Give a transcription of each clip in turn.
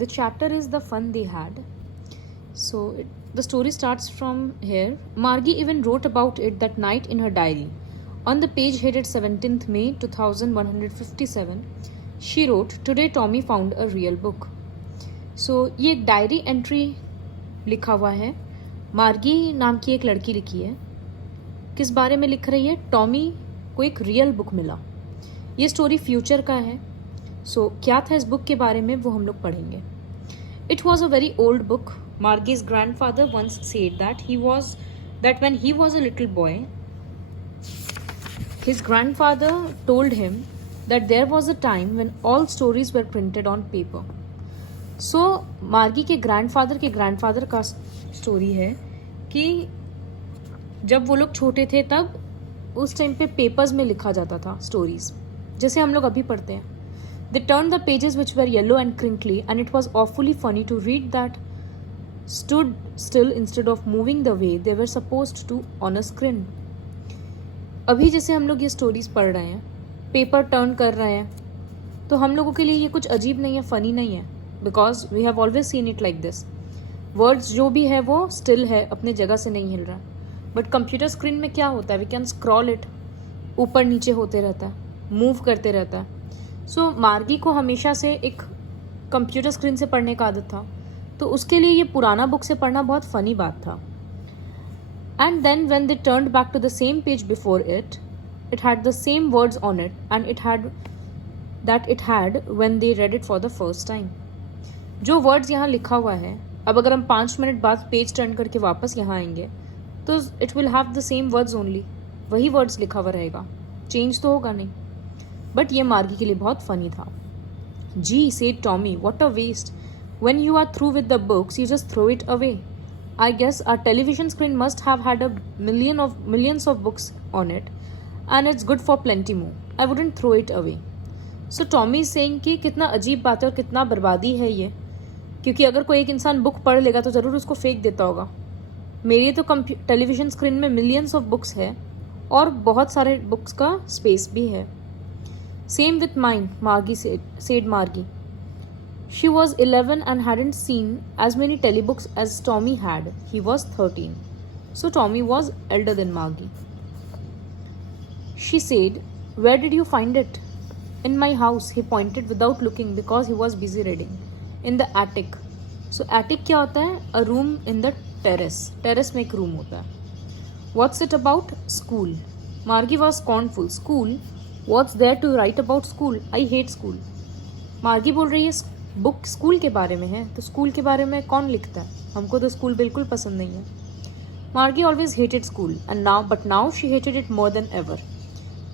The chapter is the fun they had. The story starts from here. Margie even wrote about it that night in her diary. On the page headed 17th May 2157, she wrote, "Today Tommy found a real book." ये एक diary entry लिखा हुआ है. मार्गी नाम की एक लड़की लिखी है. किस बारे में लिख रही है? टॉमी को एक रियल बुक मिला. ये स्टोरी फ्यूचर का है. क्या था इस बुक के बारे में वो हम लोग पढ़ेंगे. It was a very old book. Margie's grandfather once said that when he was a little boy, his grandfather told him that there was a time when all stories were printed on paper. मार्गी के grandfather का story है कि जब वो लोग छोटे थे तब उस टाइम पे पेपर्स में लिखा जाता था स्टोरीज, जैसे हम लोग अभी पढ़ते हैं. They turned the pages which were yellow and crinkly, and it was awfully funny to read that stood still instead of moving the way they were supposed to on a screen. अभी जैसे हम लोग ये stories पढ़ रहे हैं, paper turn कर रहे हैं, तो हम लोगों के लिए ये कुछ अजीब नहीं है, फनी नहीं है, because we have always seen it like this. Words जो भी है वो स्टिल है, अपने जगह से नहीं हिल रहा. बट कंप्यूटर स्क्रीन में क्या होता है? वी कैन स्क्रॉल इट, ऊपर नीचे होते रहता है, मूव करते रहता है. मार्गी को हमेशा से एक कंप्यूटर स्क्रीन से पढ़ने का आदत था, तो उसके लिए ये पुराना बुक से पढ़ना बहुत फनी बात था. And then when they turned back to the same page before it had the same words on it and it had when they read it for the first time. जो words यहाँ लिखा हुआ है, अब अगर हम 5 मिनट बाद page turn करके वापस यहाँ आएंगे तो it will have the same words only. वही वर्ड्स लिखा हुआ रहेगा, चेंज तो होगा नहीं. बट ये मार्गी के लिए बहुत फनी था. "Gee," said Tommy, "what a waste. When you are through with the books, you just throw it away. I guess our television screen must have had millions of books on it, and it's good for plenty more. I wouldn't throw it away." Tommy is saying कि कितना अजीब बात है और कितना बर्बादी है ये, क्योंकि अगर कोई एक इंसान बुक पढ़ लेगा तो ज़रूर उसको फेंक देता होगा. मेरी तो टेलीविज़न स्क्रीन में मिलियंस ऑफ बुक्स है और बहुत सारे बुक्स का स्पेस भी है. "Same with mine," said Margie. She was 11 and hadn't seen as many telebooks as Tommy had. He was 13. So Tommy was elder than Margie. She said, "Where did you find it?" "In my house," he pointed without looking because he was busy reading. "In the attic." Attic क्या होता है? A room in the terrace. Terrace में एक room होता है. "What's it about?" "School." Margie was scornful. "School? What's there to write about school? I hate school." मार्गी बोल रही है बुक स्कूल के बारे में है, तो स्कूल के बारे में कौन लिखता है? हमको तो स्कूल बिल्कुल पसंद नहीं है. मार्गी always hated school and now she hated it more than ever.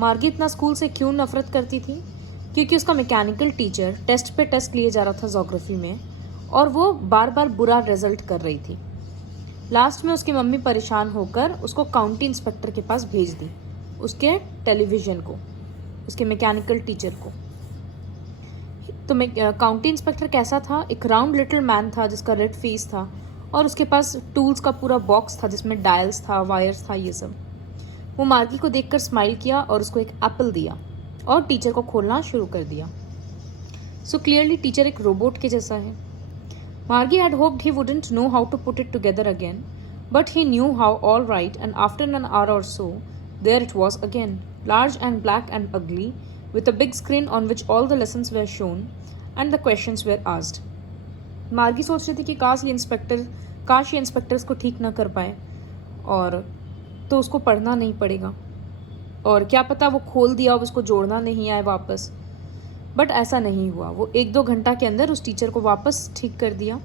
मार्गी इतना स्कूल से क्यों नफरत करती थी? क्योंकि उसका मैकेनिकल टीचर टेस्ट पे टेस्ट लिए जा रहा था जोग्राफी में, और वो बार बार बुरा रिजल्ट कर रही थी. लास्ट में उसकी मम्मी परेशान होकर उसको काउंटी इंस्पेक्टर के पास भेज दी, उसके टेलीविज़न को, उसके मैकेनिकल टीचर को. तो काउंटी इंस्पेक्टर कैसा था? एक राउंड लिटिल मैन था जिसका रेड फेस था और उसके पास टूल्स का पूरा बॉक्स था जिसमें डायल्स था, वायर्स था, ये सब. वो मार्गी को देखकर स्माइल किया और उसको एक एप्पल दिया और टीचर को खोलना शुरू कर दिया. क्लियरली टीचर एक रोबोट के जैसा है. Margie had hoped he wouldn't know how to put it together again, but he knew how all right, and after an hour or so there it was again, large and black and ugly, with a big screen on which all the lessons were shown and the questions were asked. मार्गी सोच रही थी कि काश ये inspector इसको ठीक ना कर पाए और तो उसको पढ़ना नहीं पड़ेगा, और क्या पता वो खोल दिया और उसको जोड़ना नहीं आए वापस. बट ऐसा नहीं हुआ. वो 1-2 घंटा के अंदर उस टीचर को वापस ठीक कर दिया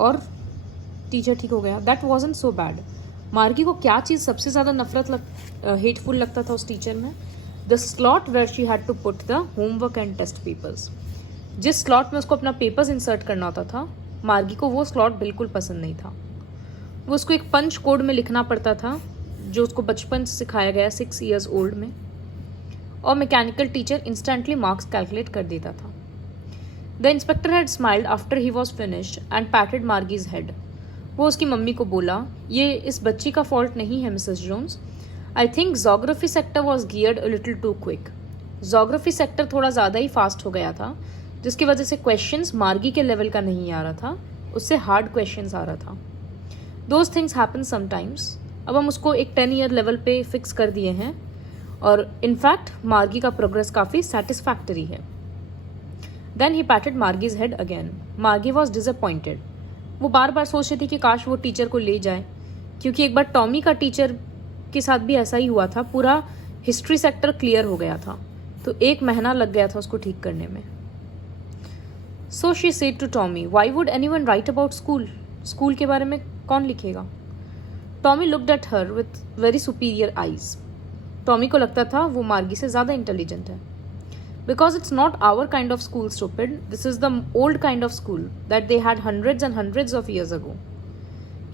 और टीचर ठीक हो गया. That wasn't so bad. मार्गी को क्या चीज़ सबसे ज़्यादा हेटफुल लगता था उस टीचर में? The slot where she had to put the homework and test papers. जिस स्लॉट में उसको अपना पेपर्स इंसर्ट करना होता था, मार्गी को वो स्लॉट बिल्कुल पसंद नहीं था. वो उसको एक पंच कोड में लिखना पड़ता था जो उसको बचपन से सिखाया गया 6 years ओल्ड में, और mechanical teacher instantly marks calculate कर देता था. The inspector had smiled after he was finished and patted Margie's head. वो उसकी मम्मी को बोला, "ये इस बच्ची का फॉल्ट नहीं है Mrs Jones. I think geography sector was geared a little too quick." Geography sector थोड़ा ज़्यादा ही फास्ट हो गया था, जिसकी वजह से क्वेश्चंस मार्गी के लेवल का नहीं आ रहा था, उससे हार्ड क्वेश्चंस आ रहा था. Those things happen sometimes. अब हम उसको एक 10 ईयर लेवल पे फिक्स कर दिए हैं और इनफैक्ट मार्गी का प्रोग्रेस काफ़ी सेटिस्फैक्टरी है. Then he patted Margie's head again. Margie was disappointed. वो बार बार सोच रही थी कि काश वो टीचर को ले जाए, क्योंकि एक बार टॉमी का टीचर के साथ भी ऐसा ही हुआ था. पूरा हिस्ट्री सेक्टर क्लियर हो गया था, तो 1 महीना लग गया था उसको ठीक करने में. So she said to Tommy, why would anyone write about school? School के बारे में कौन लिखेगा? Tommy looked at her with very superior eyes. Tommy को लगता था वो मार्गी से ज़्यादा इंटेलिजेंट है. Because it's not our kind of school, stupid. This is the old kind of school that they had hundreds and hundreds of years ago.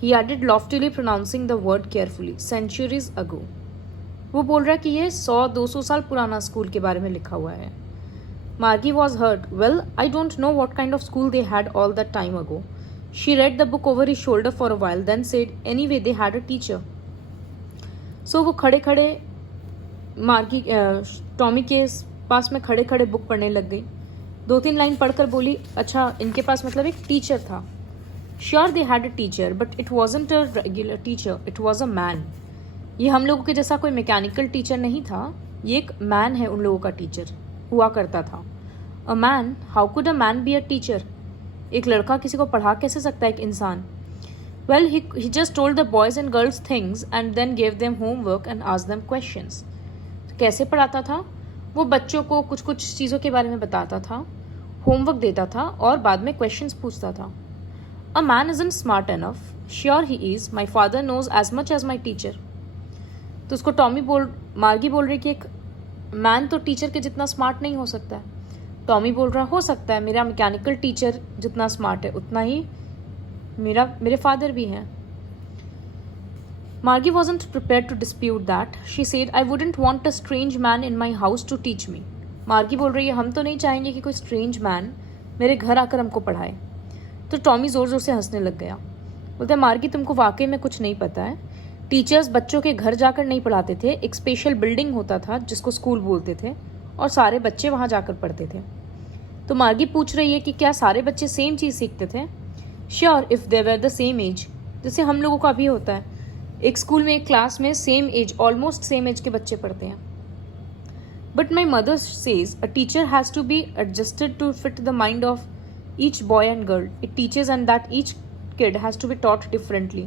He added loftily, pronouncing the word carefully. Centuries ago. वो बोल रहा है कि ये 100-200 साल पुराना school के बारे में लिखा हुआ है. Margie was hurt. Well, I don't know what kind of school they had all that time ago. She read the book over his shoulder for a while, then said, anyway, they had a teacher. So वो खड़े खड़े मार्गी Tommy के पास में खड़े खड़े book पढ़ने लग गई. 2-3 लाइन पढ़कर बोली, अच्छा इनके पास मतलब एक टीचर था. Sure they had a teacher, but it wasn't a regular teacher, it was a man. ये हम लोगों के जैसा कोई मैकेनिकल टीचर नहीं था, ये एक मैन है. उन लोगों का टीचर हुआ करता था. A man? How could a man be a teacher? एक लड़का किसी को पढ़ा कैसे सकता है, एक इंसान? Well, he just told the boys and girls things and then gave them homework and asked them questions. कैसे पढ़ाता था? वो बच्चों को कुछ कुछ चीज़ों के बारे में बताता था, होमवर्क देता था और बाद में क्वेश्चंस पूछता था. A man isn't smart enough. Sure he is. My father knows as much as my teacher. तो उसको मार्गी बोल रही कि एक मैन तो टीचर के जितना स्मार्ट नहीं हो सकता है. टॉमी बोल रहा हो सकता है, मेरा मैकेनिकल टीचर जितना स्मार्ट है उतना ही मेरे फादर भी हैं. Margie wasn't prepared to dispute that. She said, I wouldn't want a strange man in my house to teach me. मार्गी बोल रही है, हम तो नहीं चाहेंगे कि कोई स्ट्रेंज मैन मेरे घर आकर हमको पढ़ाए. तो टॉमी ज़ोर ज़ोर से हंसने लग गया. बोलते, मार्गी तुमको वाकई में कुछ नहीं पता है. टीचर्स बच्चों के घर जाकर नहीं पढ़ाते थे. एक स्पेशल बिल्डिंग होता था जिसको स्कूल बोलते थे और सारे बच्चे वहाँ जाकर पढ़ते थे. तो मार्गी पूछ रही है कि क्या सारे बच्चे सेम चीज़ सीखते थे? Sure, if they were the same age. जैसे हम लोगों का अभी होता है, एक स्कूल में एक क्लास में same age, almost same age के बच्चे पढ़ते हैं. But my mother says a teacher has to be adjusted to fit the mind of each boy and girl. It teachers and that each kid has to be taught differently.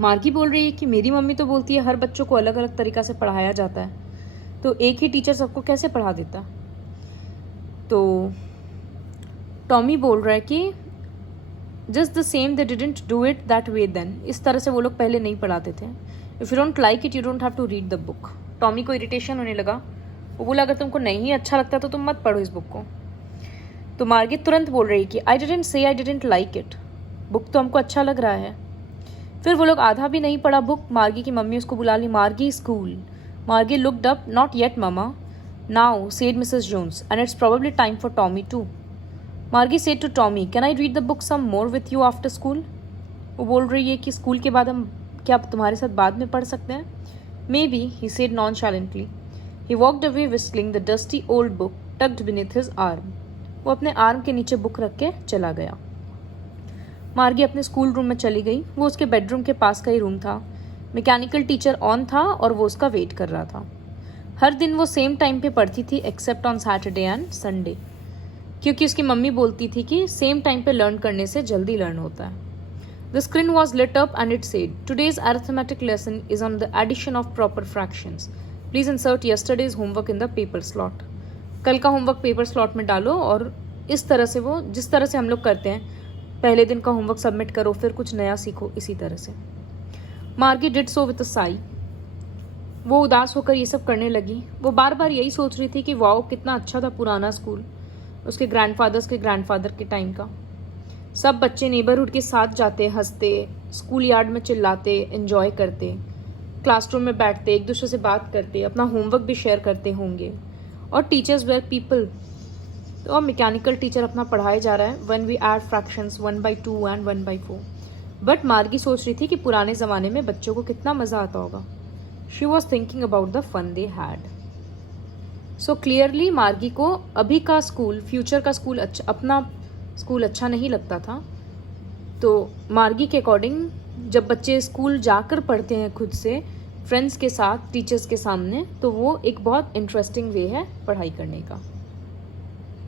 Margie बोल रही है कि मेरी mummy तो बोलती है हर बच्चों को अलग अलग तरीक़ा से पढ़ाया जाता है, तो एक ही टीचर सबको कैसे पढ़ा देता. तो टॉमी बोल रहा है कि just the same they didn't do it that way then. इस तरह से वो लोग पहले नहीं पढ़ाते थे. If you don't like it, you don't have to read the book. Tommy को इरिटेशन होने लगा. वो बोला, अगर तुमको नहीं अच्छा लगता तो तुम मत पढ़ो इस बुक को. तो मार्गी तुरंत बोल रही कि I didn't say I didn't like it. Book तो हमको अच्छा लग रहा है. फिर वो लोग आधा भी नहीं पढ़ा बुक. मार्गी की मम्मी उसको बुला ली, Margie school. Margie looked up, not yet mama. Now said Mrs Jones, and it's probably time for Tommy too. Margie said to Tommy, can I read the book some more with you after school? वो बोल रही है कि school के बाद हम क्या तुम्हारे साथ बाद में पढ़ सकते हैं? Maybe, he said nonchalantly. He walked away whistling the dusty old book tucked beneath his arm. वो अपने आर्म के नीचे बुक रख के चला गया. मार्गी अपने स्कूल रूम में चली गई. वो उसके बेडरूम के पास का ही रूम था. मैकेनिकल टीचर ऑन था और वो उसका वेट कर रहा था. हर दिन वो सेम टाइम पे पढ़ती थी except on Saturday and Sunday, क्योंकि उसकी मम्मी बोलती थी कि सेम टाइम पे लर्न करने से जल्दी लर्न होता है. The screen was lit up and it said, today's arithmetic lesson is on the addition of proper fractions. Please insert yesterday's homework in the paper slot. कल का होमवर्क पेपर स्लॉट में डालो. और इस तरह से वो जिस तरह से हम लोग करते हैं, पहले दिन का होमवर्क सबमिट करो, फिर कुछ नया सीखो, इसी तरह से. मार्गी did so with a Sai. वो उदास होकर ये सब करने लगी. वो बार बार यही सोच रही थी कि वाओ, कितना अच्छा था पुराना स्कूल, उसके ग्रैंडफादर के टाइम का. सब बच्चे नेबरहुड के साथ जाते, हंसते, स्कूल यार्ड में चिल्लाते, एंजॉय करते, क्लासरूम में बैठते, एक दूसरे से बात करते, अपना होमवर्क भी शेयर करते होंगे. और टीचर्स वेयर पीपल. तो अब मैकेनिकल टीचर अपना पढ़ाए जा रहा है, when we add fractions 1/2 and 1/4. But Margie सोच रही थी कि पुराने ज़माने में बच्चों को कितना मज़ा आता होगा. She was thinking about the fun they had. So clearly Margie को अभी का स्कूल, फ्यूचर का स्कूल अच्छा, अपना स्कूल अच्छा नहीं लगता था। तो मार्गी के अकॉर्डिंग जब बच्चे स्कूल जाकर पढ़ते हैं खुद से, फ्रेंड्स के साथ, टीचर्स के सामने, तो वो एक बहुत इंटरेस्टिंग वे है पढ़ाई करने का।